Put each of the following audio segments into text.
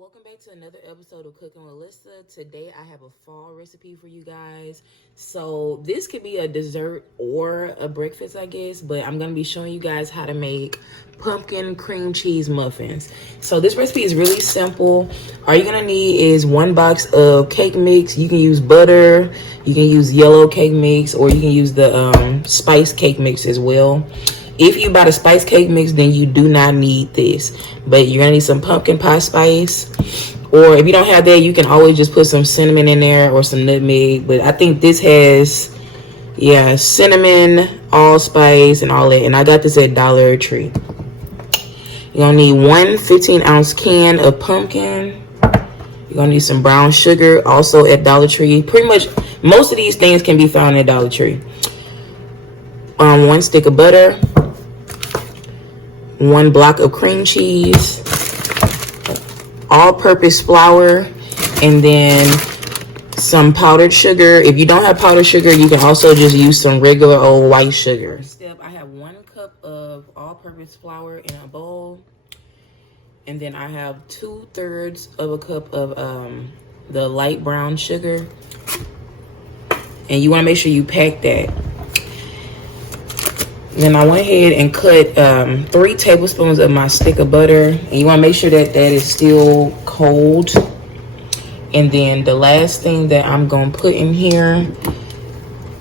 Welcome back to another episode of Cooking with Alyssa. Today I have a fall recipe for you guys. So this could be a dessert or a breakfast, I guess, but I'm going to be showing you guys how to make pumpkin cream cheese muffins. So this recipe is really simple. All you're going to need is 1 box of cake mix. You can use butter, you can use yellow cake mix, or you can use the spice cake mix as well. If you buy the spice cake mix, then you do not need this. But you're going to need some pumpkin pie spice. Or if you don't have that, you can always just put some cinnamon in there or some nutmeg. But I think this has, cinnamon, allspice, and all that. And I got this at Dollar Tree. You're going to need 1 15-ounce can of pumpkin. You're going to need some brown sugar, also at Dollar Tree. Pretty much, most of these things can be found at Dollar Tree. 1 stick of butter. 1 block of cream cheese, all-purpose flour, and then some powdered sugar. If you don't have powdered sugar, you can also just use some regular old white sugar. I have 1 cup of all-purpose flour in a bowl, and then I have 2/3 of a cup of the light brown sugar, and you want to make sure you pack that. Then I went ahead and cut 3 tablespoons of my stick of butter. And you want to make sure that that is still cold. And then the last thing that I'm going to put in here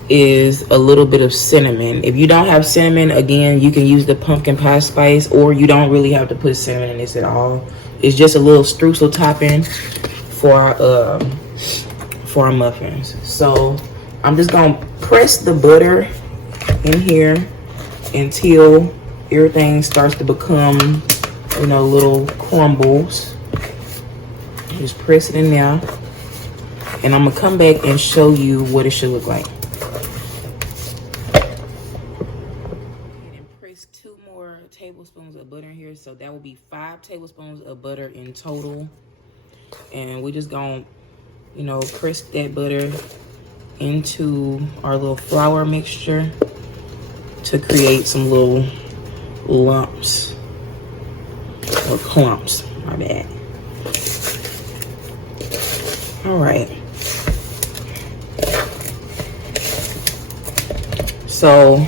is a little bit of cinnamon. If you don't have cinnamon, again, you can use the pumpkin pie spice, or you don't really have to put cinnamon in this at all. It's just a little streusel topping for our muffins. So I'm just going to press the butter in here until everything starts to become, little crumbles. Just press it in there. And I'm going to come back and show you what it should look like. And press 2 more tablespoons of butter in here. So that will be 5 tablespoons of butter in total. And we're just going to, press that butter into our little flour mixture to create some little lumps or clumps, my bad. All right. So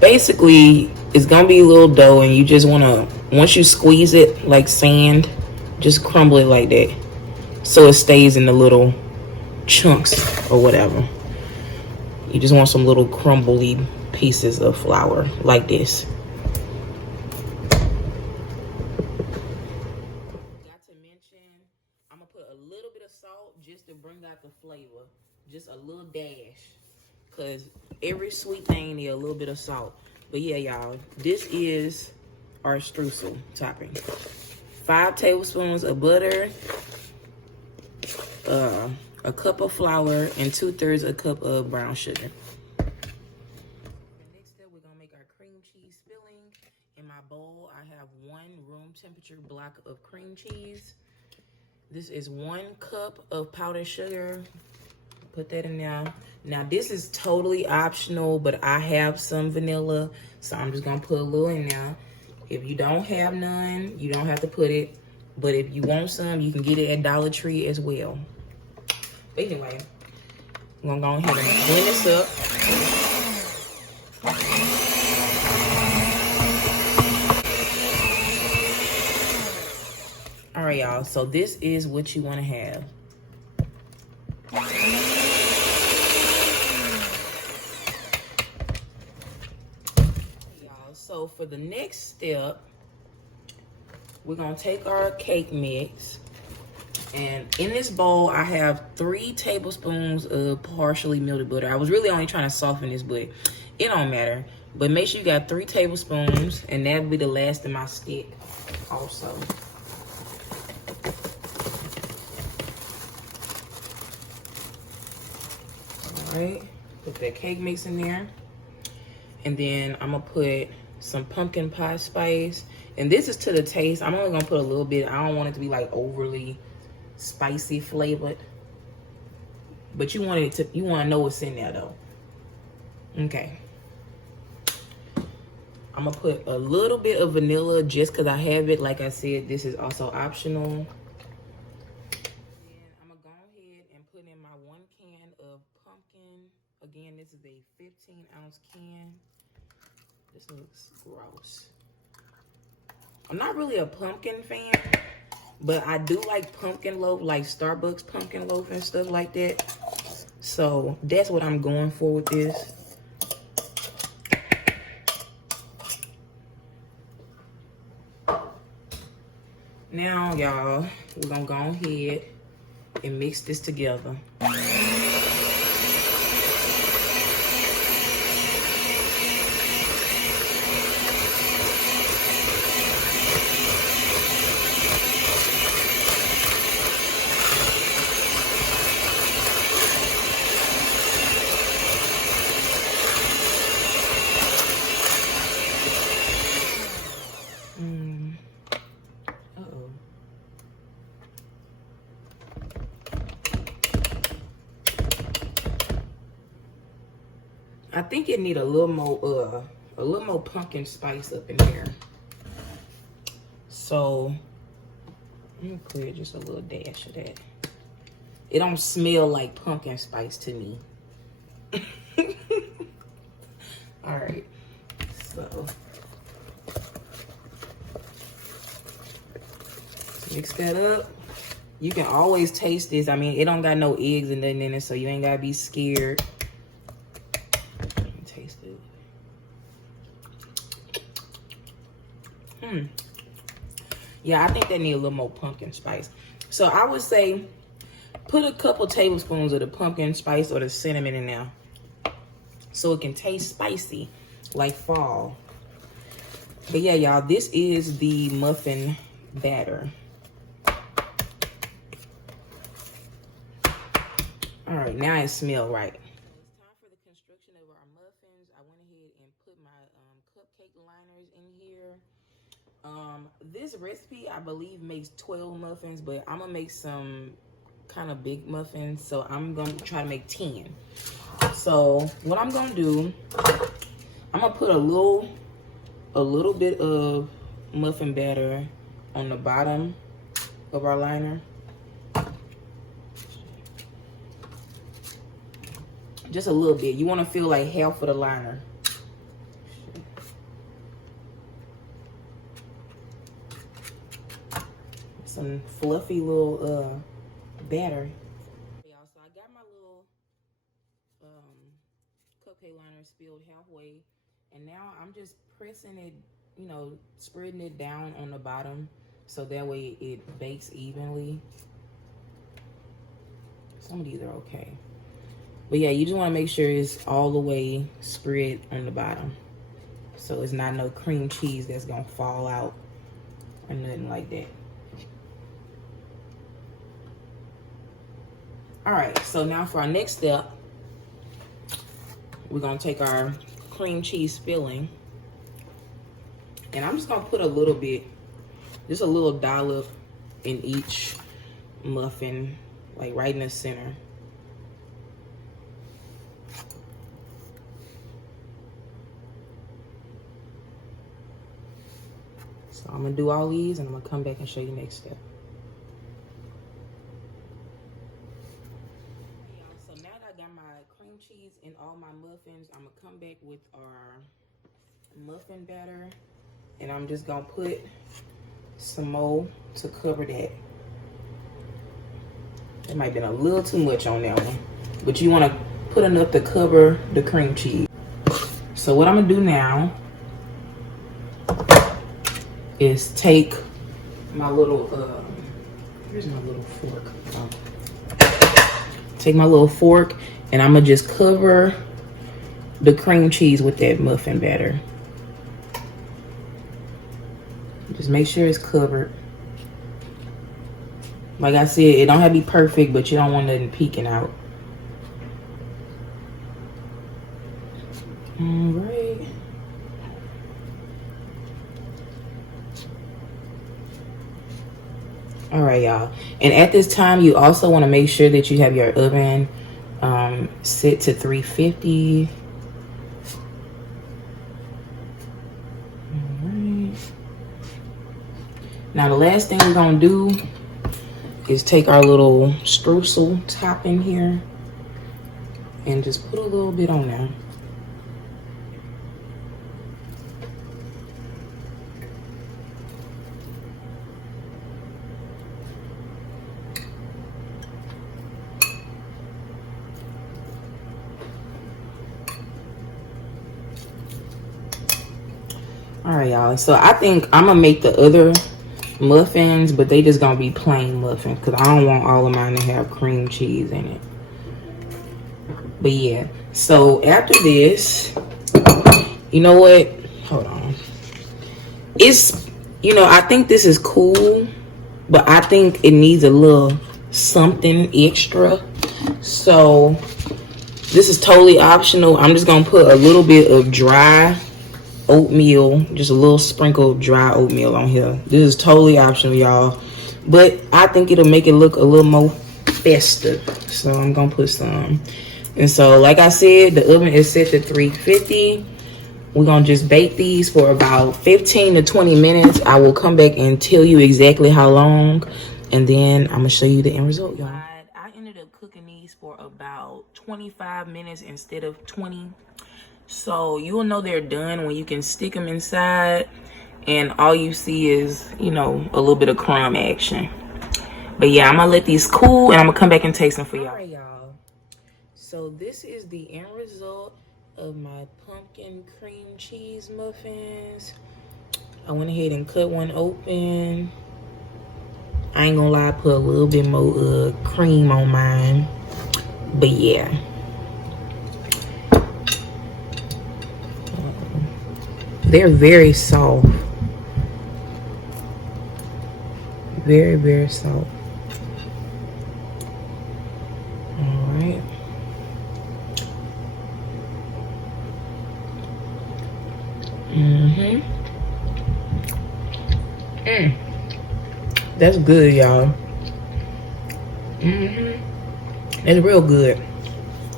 basically it's gonna be a little dough, and you just wanna, once you squeeze it like sand, just crumble it like that so it stays in the little chunks or whatever. You just want some little crumbly pieces of flour like this. Got to mention, I'm gonna put a little bit of salt just to bring out the flavor. Just a little dash. Cause every sweet thing needs a little bit of salt. But yeah, y'all, this is our streusel topping. 5 tablespoons of butter, a cup of flour, and 2/3 a cup of brown sugar. Next step, we're gonna make our cream cheese filling. In my bowl, I have 1 room temperature block of cream cheese. This is 1 cup of powdered sugar. Put that in there. Now this is totally optional, but I have some vanilla, so I'm just gonna put a little in there. If you don't have none, you don't have to put it. But if you want some, you can get it at Dollar Tree as well. But anyway, I'm gonna go ahead and blend this up. All right, y'all, so this is what you want to have. Y'all, so for the next step, we're gonna take our cake mix. And in this bowl, I have 3 tablespoons of partially melted butter. I was really only trying to soften this, but it don't matter. But make sure you got 3 tablespoons, and that'll be the last in my stick also. All right, put that cake mix in there. And then I'm gonna put some pumpkin pie spice. And this is to the taste. I'm only gonna put a little bit. I don't want it to be like overly spicy flavored, but you want to know what's in there though. Okay, I'm gonna put a little bit of vanilla just because I have it. Like I said, this is also optional. Then I'm gonna go ahead and put in my 1 can of pumpkin. Again, this is a 15-ounce can. This looks gross. I'm not really a pumpkin fan, but I do like pumpkin loaf, like Starbucks pumpkin loaf and stuff like that. So that's what I'm going for with this. Now, y'all, we're gonna go ahead and mix this together. I think it need a little more pumpkin spice up in here. So I'm gonna put just a little dash of that. It don't smell like pumpkin spice to me. All right, so mix that up. You can always taste this. I mean, it don't got no eggs and nothing in it, so you ain't gotta be scared. Taste it. Yeah, I think they need a little more pumpkin spice. So I would say put a couple tablespoons of the pumpkin spice or the cinnamon in there so it can taste spicy like fall. But yeah, y'all, this is the muffin batter. All right, now it smells right. It's time for the construction of our muffins. I went ahead and put my cupcake liners in here. This recipe, I believe, makes 12 muffins, but I'm gonna make some kind of big muffins, so I'm gonna try to make 10. So what I'm gonna do, I'm gonna put a little bit of muffin batter on the bottom of our liner. Just a little bit. You want to feel like half of the liner. Some fluffy little batter. Y'all, so I got my little cupcake liner spilled halfway, and now I'm just pressing it, you know, spreading it down on the bottom so that way it bakes evenly. Some of these are okay. But yeah, you just want to make sure it's all the way spread on the bottom. So it's not no cream cheese that's going to fall out or nothing like that. All right, so now for our next step, we're going to take our cream cheese filling. And I'm just going to put a little bit, just a little dollop in each muffin, like right in the center. So I'm gonna do all these and I'm gonna come back and show you next step. So now that I got my cream cheese in all my muffins, I'm gonna come back with our muffin batter and I'm just gonna put some more to cover that. It might have been a little too much on that one, but you wanna put enough to cover the cream cheese. So what I'm gonna do now is take my little, here's my little fork. Take my little fork and I'm gonna just cover the cream cheese with that muffin batter. Just make sure it's covered. Like I said, it don't have to be perfect, but you don't want nothing peeking out. All right. All right, y'all. And at this time, you also want to make sure that you have your oven set to 350. Now the last thing we're gonna do is take our little streusel topping here and just put a little bit on there. All right, y'all. So I think I'm gonna make the other muffins, but they just gonna be plain muffins because I don't want all of mine to have cream cheese in it. But yeah, so after this, you know what? Hold on. It's, you know, I think this is cool, but I think it needs a little something extra. So this is totally optional. I'm just gonna put a little bit of dry oatmeal, just a little sprinkle of dry oatmeal on here. This is totally optional, y'all, but I think it'll make it look a little more festive, so I'm gonna put some. And so like I said, the oven is set to 350. We're gonna just bake these for about 15 to 20 minutes. I will come back and tell you exactly how long, and then I'm gonna show you the end result, y'all. I ended up cooking these for about 25 minutes instead of 20. So you will know they're done when you can stick them inside and all you see is, you know, a little bit of crumb action. But yeah, I'm gonna let these cool and I'm gonna come back and taste them for y'all. All right, y'all. So this is the end result of my pumpkin cream cheese muffins. I went ahead and cut one open. I ain't gonna lie, I put a little bit more cream on mine. But yeah. They're very soft. Very, very soft. All right. That's good, y'all. It's real good.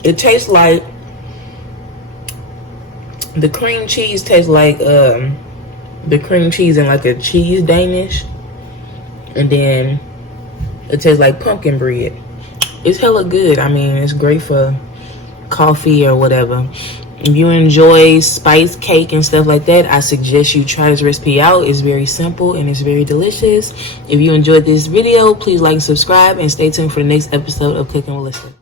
It tastes like, the cream cheese tastes like the cream cheese in like a cheese Danish, and then it tastes like pumpkin bread. It's hella good. I mean, it's great for coffee or whatever. If you enjoy spice cake and stuff like that, I suggest you try this recipe out. It's very simple and it's very delicious. If you enjoyed this video, please like and subscribe and stay tuned for the next episode of Cooking with Lisa.